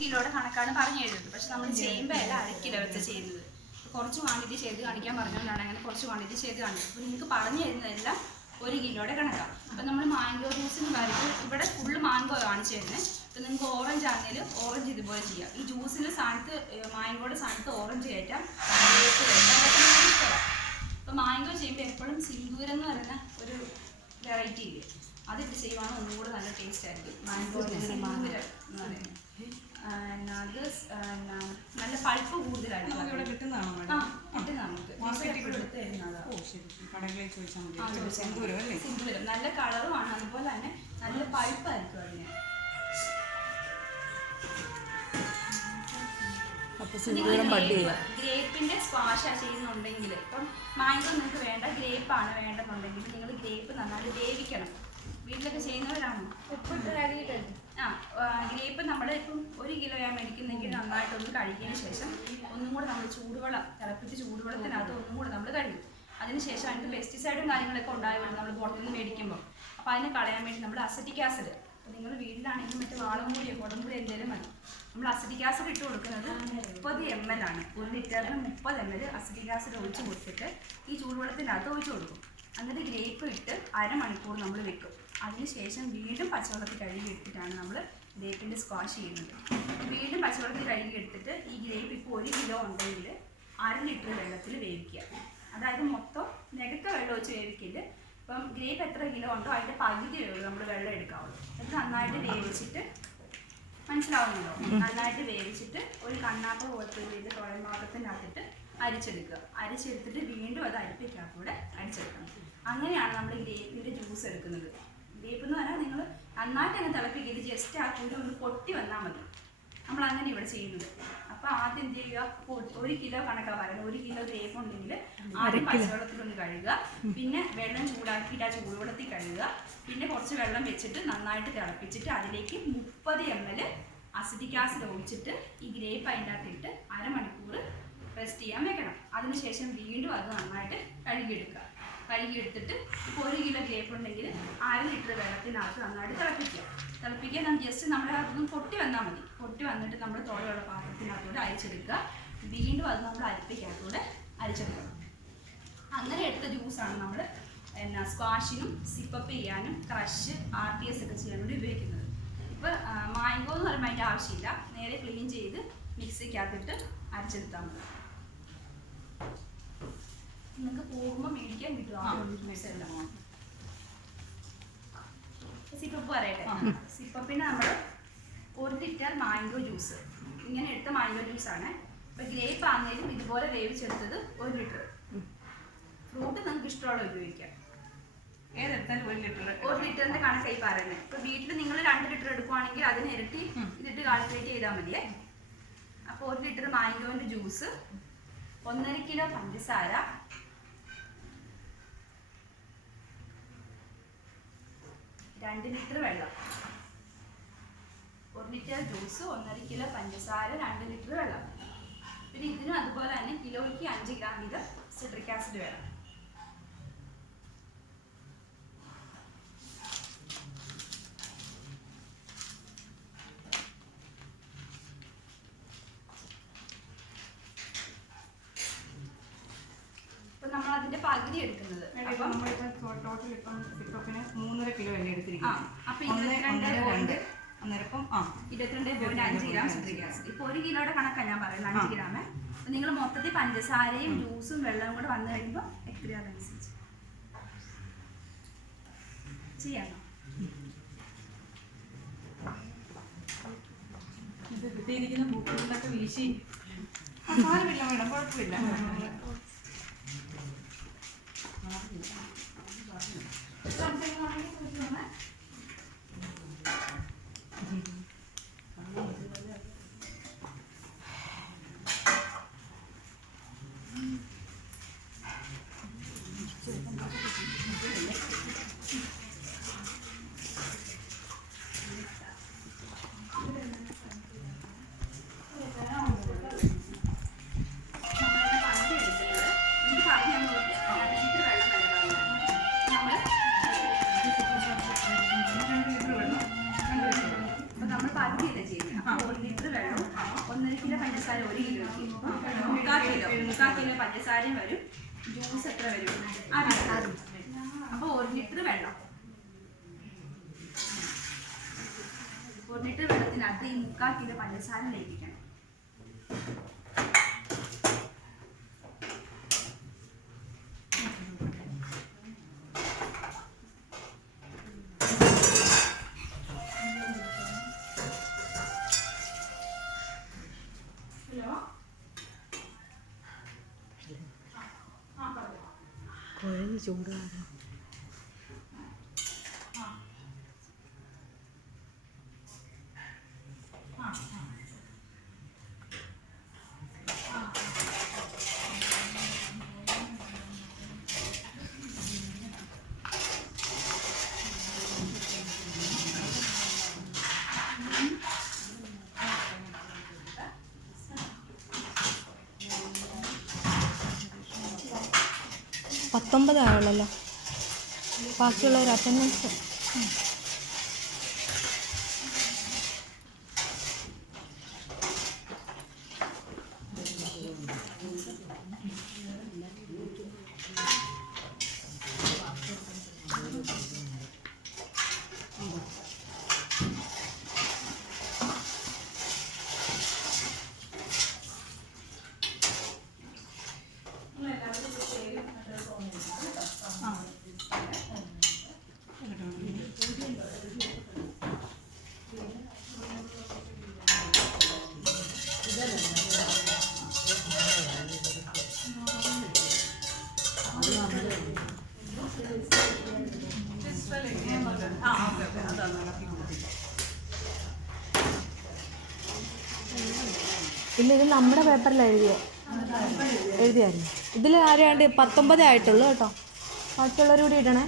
കിലോയുടെ കണക്കാണ് പറഞ്ഞു തരുന്നത്. പക്ഷെ നമ്മൾ ചെയ്യുമ്പോൾ എല്ലാം 1/2 കിലോ വെച്ച് ചെയ്യുന്നത്. കുറച്ച് ക്വാണ്ടിറ്റി ചെയ്ത് കാണിക്കാൻ പറഞ്ഞുകൊണ്ടാണ് അങ്ങനെ കുറച്ച് ക്വാണ്ടിറ്റി ചെയ്ത് കാണിക്കുന്നത്. അപ്പോൾ നിങ്ങൾക്ക് പറഞ്ഞു തരുന്നതെല്ലാം 1 കിലോയുടെ കണക്കാണ്. അപ്പോൾ നമ്മൾ മാംഗോ ജ്യൂസിന് കാര്യത്തിൽ ഇവിടെ ഫുള്ള് മാംഗോ കാണിച്ചു തരുന്നത്. അപ്പോൾ നിങ്ങൾക്ക് ഓറഞ്ച് ആണെങ്കിലും ഓറഞ്ച് ഇതുപോലെ ചെയ്യാം. ഈ ജ്യൂസിൻ്റെ സ്ഥാനത്ത് മാംഗോയുടെ സ്ഥാനത്ത് ഓറഞ്ച് കയറ്റാം. അപ്പോൾ മാംഗോ ചെയ്യുമ്പോൾ എപ്പോഴും സിന്ദൂരം എന്ന് പറയുന്ന ഒരു വെറൈറ്റി ഇല്ലേ, അതിട്ട് ചെയ്യുവാണെങ്കിൽ ഒന്നും കൂടെ നല്ല ടേസ്റ്റ് ആയിരിക്കും. മാംഗോ സിന്ദൂരം എന്ന് പറയുന്നത് അത് നല്ല പൾപ്പ് കൂടുതലായിട്ട് കിട്ടുന്നതാണോ? സിന്ദൂരം നല്ല കളറുമാണ്, അതുപോലെ തന്നെ നല്ല പൾപ്പായിരിക്കും അതിന്. ഗ്രേപ്പിന്റെ സ്ക്വാഷ ചെയ്യുന്നുണ്ടെങ്കിൽ, ഇപ്പം മാംഗോ നിങ്ങൾക്ക് വേണ്ട ഗ്രേപ്പാണ് വേണ്ടെന്നുണ്ടെങ്കിൽ നിങ്ങൾ ഗ്രേപ്പ് നന്നായിട്ട് വേവിക്കണം. വീട്ടിലൊക്കെ ചെയ്യുന്നവരാണോ? ഗ്രേപ്പ് നമ്മൾ ഇപ്പം 1 കിലോയാണ് മേടിക്കുന്നെങ്കിൽ നന്നായിട്ടൊന്ന് കഴുകിയതിന് ശേഷം ഒന്നും കൂടെ നമ്മൾ ചൂടുവെള്ളം തിളപ്പിച്ച് ചൂടുവെള്ളത്തിനകത്ത് ഒന്നും കൂടെ നമ്മൾ കഴുകും. അതിനുശേഷം അതിൻ്റെ പെസ്റ്റിസൈഡും കാര്യങ്ങളൊക്കെ ഉണ്ടാവുകയാണ് നമ്മൾ പുറത്തുനിന്ന് മേടിക്കുമ്പോൾ. അപ്പോൾ അതിനെ കളയാൻ വേണ്ടി നമ്മൾ അസറ്റിക് ആസിഡ്, അപ്പോൾ നിങ്ങൾ വീട്ടിലാണെങ്കിൽ മറ്റേ വാളംപൂടിയോ കുടംപൂടി എന്തെങ്കിലും മതി. നമ്മൾ അസറ്റിക് ആസിഡ് ഇട്ട് കൊടുക്കുന്നത് 30 ml ആണ്. 1 ലിറ്ററിന് 30 ml അസറ്റിക് ആസിഡ് ഒഴിച്ച് കൊടുത്തിട്ട് ഈ ചൂടുവെള്ളത്തിനകത്ത് ഒഴിച്ച് കൊടുക്കും. എന്നിട്ട് ഗ്രേപ്പ് ഇട്ട് 1/2 മണിക്കൂർ നമ്മൾ വെക്കും. അതിനുശേഷം വീണ്ടും പച്ചവെള്ളത്തിൽ കഴുകി എടുത്തിട്ടാണ് നമ്മൾ ഗ്രേപ്പിൻ്റെ സ്ക്വാഷ് ചെയ്യുന്നത്. വീണ്ടും പച്ചവെള്ളത്തിൽ കഴുകി എടുത്തിട്ട് ഈ ഗ്രേപ്പ് ഇപ്പോൾ 1 കിലോ ഉണ്ടെങ്കിൽ 1/2 ലിറ്റർ വെള്ളത്തിൽ വേവിക്കുക. അതായത് മൊത്തം നികത്ത വെള്ളം വെച്ച് വേവിക്കില്ല. ഇപ്പം ഗ്രേപ്പ് എത്ര കിലോ ഉണ്ടോ അതിൻ്റെ പകുതി വേവ് നമ്മൾ വെള്ളം എടുക്കാവുള്ളൂ. അത് നന്നായിട്ട് വേവിച്ചിട്ട്, മനസ്സിലാവുന്നുണ്ടോ? നന്നായിട്ട് വേവിച്ചിട്ട് ഒരു കണ്ണാപ്പ പോലത്തെ ഒരു തോരൻ പാത്രത്തിനകത്തിട്ട് അരിച്ചെടുക്കുക. അരിച്ചെടുത്തിട്ട് വീണ്ടും അത് അരിപ്പിക്കകത്തൂടെ അരിച്ചെടുക്കണം. അങ്ങനെയാണ് നമ്മൾ ഗ്രേപ്പിൻ്റെ ജ്യൂസ് എടുക്കുന്നത്. ഗ്രേപ്പ് എന്ന് പറഞ്ഞാൽ നിങ്ങൾ നന്നായിട്ട് തന്നെ തിളപ്പിക്കരുത്, ജസ്റ്റ് ആ കുരു ഒന്ന് പൊട്ടി വന്നാൽ മതി. നമ്മൾ അങ്ങനെ ഇവിടെ ചെയ്യുന്നത്. അപ്പോൾ ആദ്യം എന്ത് ചെയ്യുക, 1 കിലോ കണക്കാണ് പറയുന്നത്. 1 കിലോ ഗ്രേപ്പ് ഉണ്ടെങ്കിൽ ആദ്യം പച്ചവെള്ളത്തിലൊന്ന് കഴുകുക, പിന്നെ വെള്ളം ചൂടാക്കിയിട്ട് ആ ചൂടുവെള്ളത്തിൽ കഴുകുക, പിന്നെ കുറച്ച് വെള്ളം വെച്ചിട്ട് നന്നായിട്ട് തിളപ്പിച്ചിട്ട് അതിലേക്ക് 30 ml അസിറ്റിക് ആസിഡ് ഒഴിച്ചിട്ട് ഈ ഗ്രേപ്പ് അതിൻ്റെ അകത്തിട്ട് 1/2 മണിക്കൂർ റെസ്റ്റ് ചെയ്യാൻ വെക്കണം. അതിനുശേഷം വീണ്ടും അത് നന്നായിട്ട് കഴുകിയെടുക്കുക. കഴുകിയെടുത്തിട്ട് ഇപ്പോൾ 1 കിലോ ഗ്രേപ്പ് ഉണ്ടെങ്കിൽ 1/2 ലിറ്റർ വെള്ളത്തിനകത്ത് നന്നായിട്ട് തിളപ്പിക്കുക. ജസ്റ്റ് നമ്മുടെ അതൊന്നും പൊട്ടി വന്നാൽ മതി. പൊട്ടി വന്നിട്ട് നമ്മൾ തോടെയുള്ള പാത്രത്തിനകത്തൂടെ അരിച്ചെടുക്കുക. വീണ്ടും അത് നമ്മൾ അരിപ്പിക്കകത്തൂടെ അരിച്ചെടുക്കണം. അങ്ങനെ എടുത്ത ജ്യൂസാണ് നമ്മൾ സ്ക്വാഷിനും സിപ്പപ്പ് ചെയ്യാനും ക്രഷ് RTS ഒക്കെ ചെയ്യാൻ വേണ്ടി ഉപയോഗിക്കുന്നത്. ഇപ്പോൾ മാംഗോ എന്ന് പറയുമ്പോൾ അതിൻ്റെ ആവശ്യമില്ല, നേരെ ക്ലീൻ ചെയ്ത് മിക്സിക്കകത്തിട്ട് അരിച്ചെടുത്താൽ മതി. നിങ്ങൾക്ക് പോകുമ്പോൾ മേടിക്കാൻ കിട്ടും. സിപ്പപ്പ് പറയട്ടെ. സിപ്പപ്പിന് നമ്മൾ 1 ലിറ്റർ മാംഗോ ജ്യൂസ്, ഇങ്ങനെ എടുത്ത മാംഗോ ജ്യൂസാണ്. ഇപ്പോൾ ഗ്രേപ്പ് ആണെങ്കിലും ഇതുപോലെ വേവിച്ചെടുത്തത് 1 ലിറ്റർ. ഫ്രൂട്ട് നിങ്ങൾക്ക് ഇഷ്ടമുള്ള ഉപയോഗിക്കാം. ഏതെടുത്താലും 1 ലിറ്ററിൻ്റെ കണക്കായി പറയുന്നത്. ഇപ്പോൾ വീട്ടിൽ നിങ്ങൾ 2 ലിറ്റർ എടുക്കുവാണെങ്കിൽ അതിന് ഇരട്ടി ഇതിട്ട് കാൽക്കുലേറ്റ് ചെയ്താൽ മതിയേ. അപ്പോൾ 1 ലിറ്റർ മാംഗോൻ്റെ ജ്യൂസ്, 1.5 കിലോ പഞ്ചസാര, 2 ലിറ്റർ വെള്ളം. 1 ലിറ്റർ ജ്യൂസ്, 1.5 കിലോ പഞ്ചസാര, 2 ലിറ്റർ വെള്ളം. പിന്നെ ഇതിനും അതുപോലെ തന്നെ കിലോയ്ക്ക് 5 ഗ്രാം വീതം സിട്രിക് ആസിഡ് വേണം. നമ്മൾ അതിന്റെ പകുതി എടുക്കുന്നത്. ടോട്ടൽ ഇപ്പം സിപ്പപ്പിന് 3.5 കിലോ അല്ലേ എടുത്തിരിക്കുന്നത്. അപ്പൊ 22.5 ഗ്രാം സിട്രിക് ആസിഡ്. ഇപ്പൊ 1 കിലോയുടെ കണക്കാണ് ഞാൻ പറയുന്നത്, 5 ഗ്രാമേ. അപ്പൊ നിങ്ങൾ മൊത്തത്തിൽ പഞ്ചസാരയും ജ്യൂസും വെള്ളവും കൂടെ വന്നു കഴിയുമ്പോൾ എത്രയാതനുസരിച്ച് ചെയ്യാമോ? ഇത് കിട്ടിയിരിക്കുന്ന പൂക്കളിലൊക്കെ വീശി സാരമില്ല മേഡം, കുഴപ്പമില്ല. പഞ്ചസാര 1 കിലോയ്ക്ക് 3/4 കിലോ പഞ്ചസാരയും വരും. ജ്യൂസ് എത്ര വരും? 1/2 ലിറ്റർ. അപ്പോൾ 1 ലിറ്റർ വെള്ളം. 1 ലിറ്റർ വെള്ളത്തിനകത്ത് ഈ 3/4 കിലോ പഞ്ചസാര ലയിപ്പിക്കണം. കുഴഞ്ഞ് ചൂട് കാരണം ആയുള്ളല്ലോ. ബാക്കിയുള്ളവർ അറ്റൻഡൻസ് ഇല്ല, ഇത് നമ്മുടെ പേപ്പറിൽ എഴുതിയായിരുന്നു. ഇതിൽ ആരെയാണ്ട് 19 ആയിട്ടുള്ളൂ കേട്ടോ. ബാക്കിയുള്ളവർ കൂടി ഇടണേ.